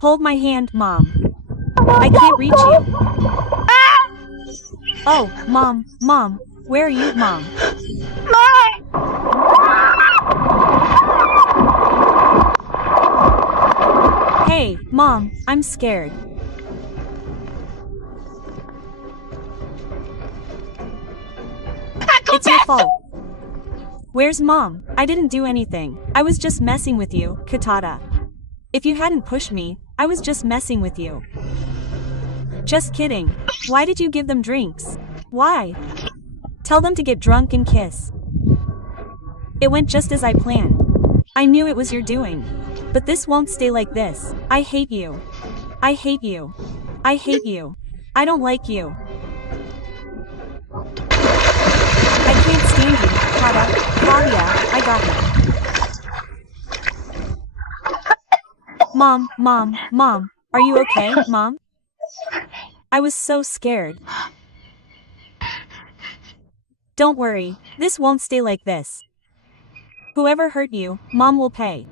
Hold my hand, Mom. I can't reach you. Oh, Mom, where are you, Mom? Hey, Mom, I'm scared. It's your fault. Where's Mom? I didn't do anything. I was just messing with you, Katata. If you hadn't pushed me, I was just messing with you. Just kidding. Why did you give them drinks? Why? Tell them to get drunk and kiss. It went just as I planned. I knew it was your doing. But this won't stay like this. I hate you. I hate you. I hate you. I don't like you. I can't stand you, Kata. Claudia, I got you. Mom, are you okay, Mom? I was so scared. Don't worry, this won't stay like this. Whoever hurt you, Mom will pay.